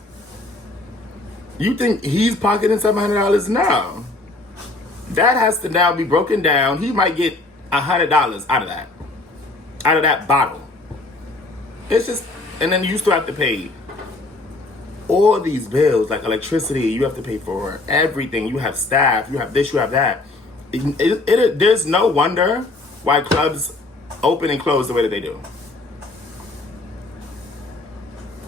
you think he's pocketing $700? No. That has to now be broken down. He might get $100 out of that bottle. It's just, and then you still have to pay all these bills, like electricity. You have to pay for everything. You have staff. You have this. You have that. There's no wonder why clubs open and close the way that they do.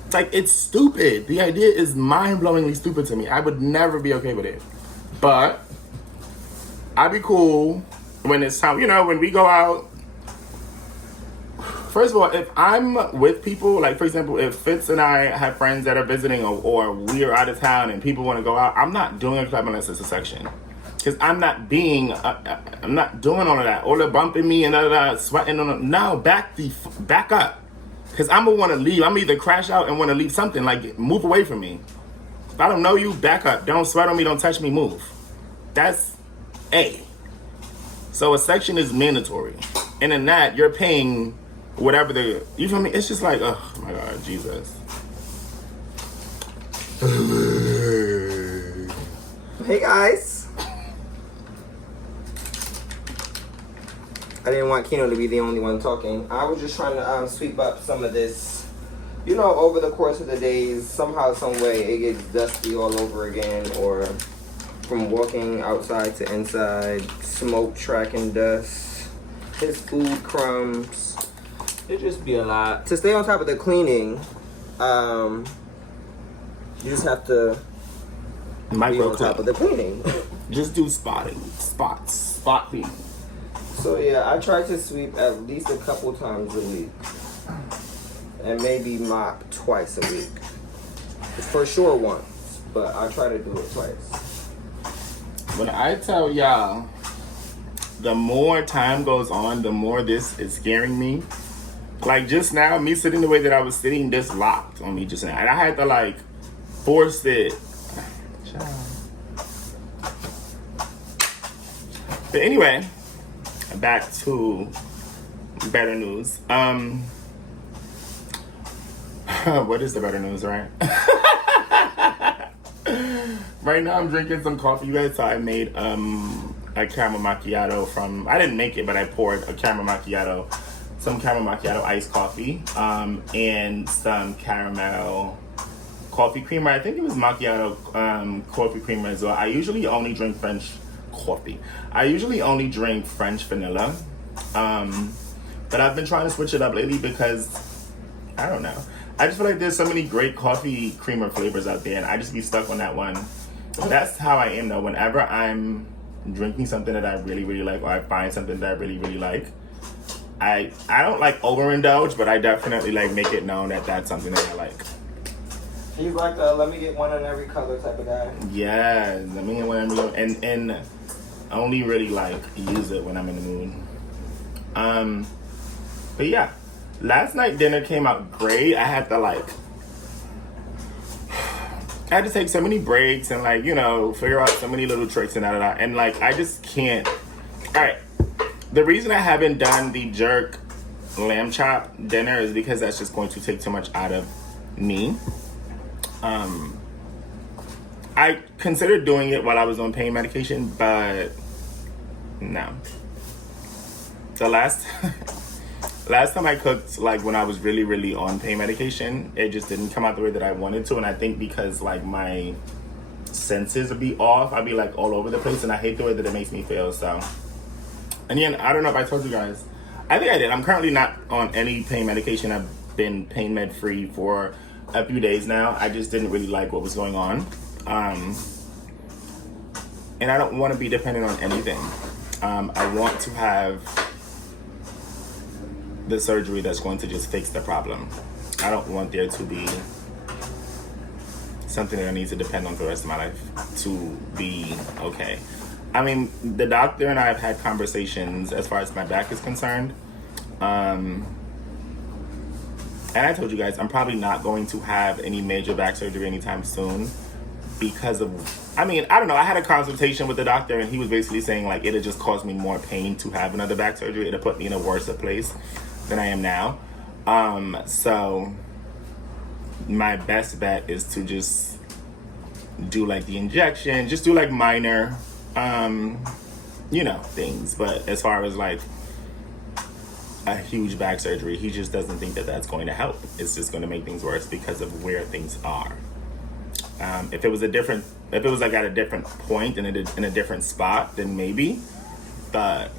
It's like, it's stupid. The idea is mind-blowingly stupid to me. I would never be okay with it. But I be cool when it's time, you know, when we go out. First of all, if I'm with people, like for example, if Fitz and I have friends that are visiting or we are out of town and people want to go out, I'm not doing a club unless it's a section. Because I'm not doing all of that. All the bumping me and sweating on it. No, back up. Because I'm going to want to leave. I'm either crash out and want to leave something, like move away from me. If I don't know you, back up. Don't sweat on me, don't touch me, move. That's A. So a section is mandatory. And in that, you're paying whatever you feel me? It's just like, oh my God, Jesus. Hey guys. I didn't want Keno to be the only one talking. I was just trying to sweep up some of this. You know, over the course of the days, somehow, some way, it gets dusty all over again, or from walking outside to inside, smoke tracking dust, his food crumbs. It just be a lot. To stay on top of the cleaning, you just have to be on top of the cleaning. Just do spot cleaning. So yeah, I try to sweep at least a couple times a week. And maybe mop twice a week. For sure once, but I try to do it twice. When I tell y'all, the more time goes on, the more this is scaring me. Like just now, me sitting the way that I was sitting, this locked on me just now. And I had to like force it. But anyway, back to better news. What is the better news, right? Right now I'm drinking some coffee. You guys saw I made a caramel macchiato from, I didn't make it, but I poured a caramel macchiato, some caramel macchiato iced coffee, and some caramel coffee creamer. I think it was macchiato coffee creamer as well. I usually only drink French coffee. I usually only drink French vanilla. But I've been trying to switch it up lately because, I don't know. I just feel like there's so many great coffee creamer flavors out there and I just be stuck on that one. That's how I am though. Whenever I'm drinking something that I really, really like, or I find something that I really, really like, I don't like overindulge, but I definitely like make it known that that's something that I like. He's like the let me get one in every color type of guy. Yeah, let me get one in every color. And only really like use it when I'm in the mood. But yeah, last night dinner came out great. I had to take so many breaks and like, you know, figure out so many little tricks and that. And like, I just can't. All right. The reason I haven't done the jerk lamb chop dinner is because that's just going to take too much out of me. I considered doing it while I was on pain medication, but no. The last time I cooked, like when I was really, really on pain medication, it just didn't come out the way that I wanted to. And I think because like my senses would be off, I'd be like all over the place, and I hate the way that it makes me feel. So, and again, I don't know if I told you guys. I think I did. I'm currently not on any pain medication. I've been pain med free for a few days now. I just didn't really like what was going on. And I don't want to be dependent on anything. I want to have the surgery that's going to just fix the problem. I don't want there to be something that I need to depend on for the rest of my life to be okay. I mean, the doctor and I have had conversations as far as my back is concerned. And I told you guys, I'm probably not going to have any major back surgery anytime soon because of, I mean, I don't know. I had a consultation with the doctor and he was basically saying like, it'll just cause me more pain to have another back surgery. It'll put me in a worse place than I am now. So my best bet is to just do like the injection, just do like minor, you know, things. But as far as like a huge back surgery, he just doesn't think that that's going to help. It's just going to make things worse because of where things are. If it was like at a different point in a different spot, then maybe. But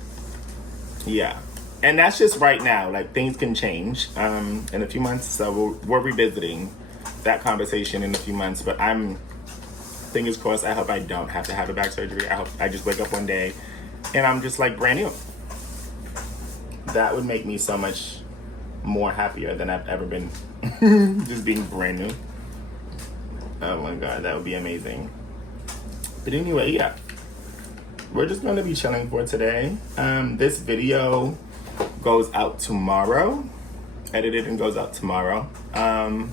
yeah, and that's just right now. Like things can change in a few months, so we're revisiting that conversation in a few months. But I'm fingers crossed. I hope I don't have to have a back surgery. I hope I just wake up one day and I'm just like brand new. That would make me so much more happier than I've ever been. Just being brand new. Oh my god, that would be amazing. But anyway, yeah, we're just going to be chilling for today. This video goes out tomorrow, edited and goes out tomorrow. And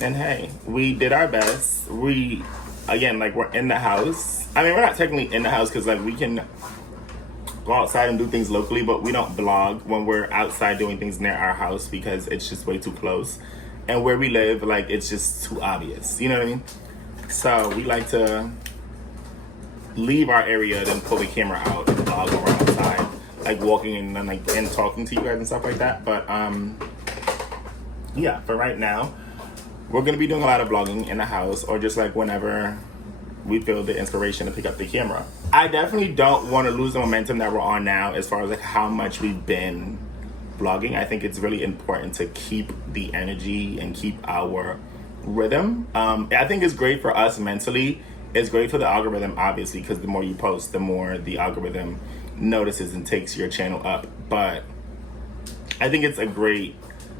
hey, we did our best. We, again, like, we're in the house. I mean, we're not technically in the house because, like, we can go outside and do things locally, but we don't vlog when we're outside doing things near our house because it's just way too close. And where we live, like, it's just too obvious. You know what I mean? So we like to leave our area, then pull the camera out and vlog when we're outside, like walking and like and talking to you guys and stuff like that. But yeah, for right now, we're gonna be doing a lot of vlogging in the house or just like whenever we feel the inspiration to pick up the camera. I definitely don't want to lose the momentum that we're on now as far as like how much we've been vlogging. I think it's really important to keep the energy and keep our rhythm. I think it's great for us mentally. It's great for the algorithm, obviously, because the more you post, the more the algorithm notices and takes your channel up. But I think it's a great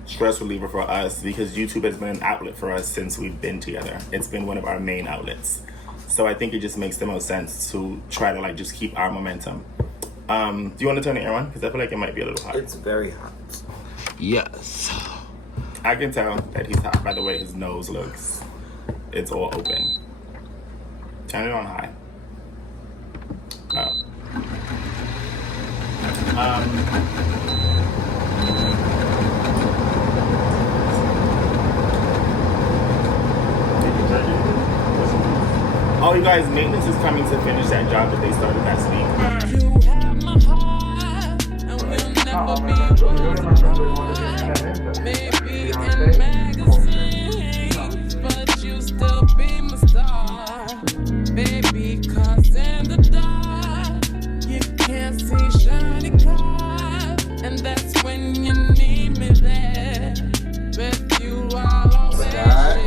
stress reliever for us because YouTube has been an outlet for us since we've been together. It's been one of our main outlets. So I think it just makes the most sense to try to like just keep our momentum. Do you want to turn the air on? Because I feel like it might be a little hot. It's very hot. Yes. I can tell that he's hot by the way his nose looks. It's all open. Turn it on high. Oh. Oh, you guys, maintenance is coming to finish that job that they started last week. You have my heart, and we'll never be one. Maybe in magazines, but you still be my star. Baby, 'cause in the dark, you can't see shiny cars, and that's when you need me there. With you, I'll always share.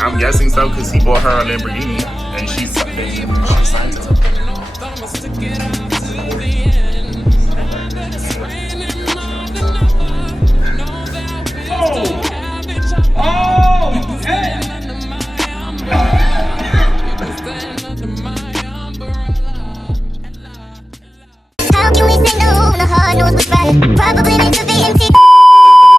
I'm guessing so because he bought her a Lamborghini and she's excited.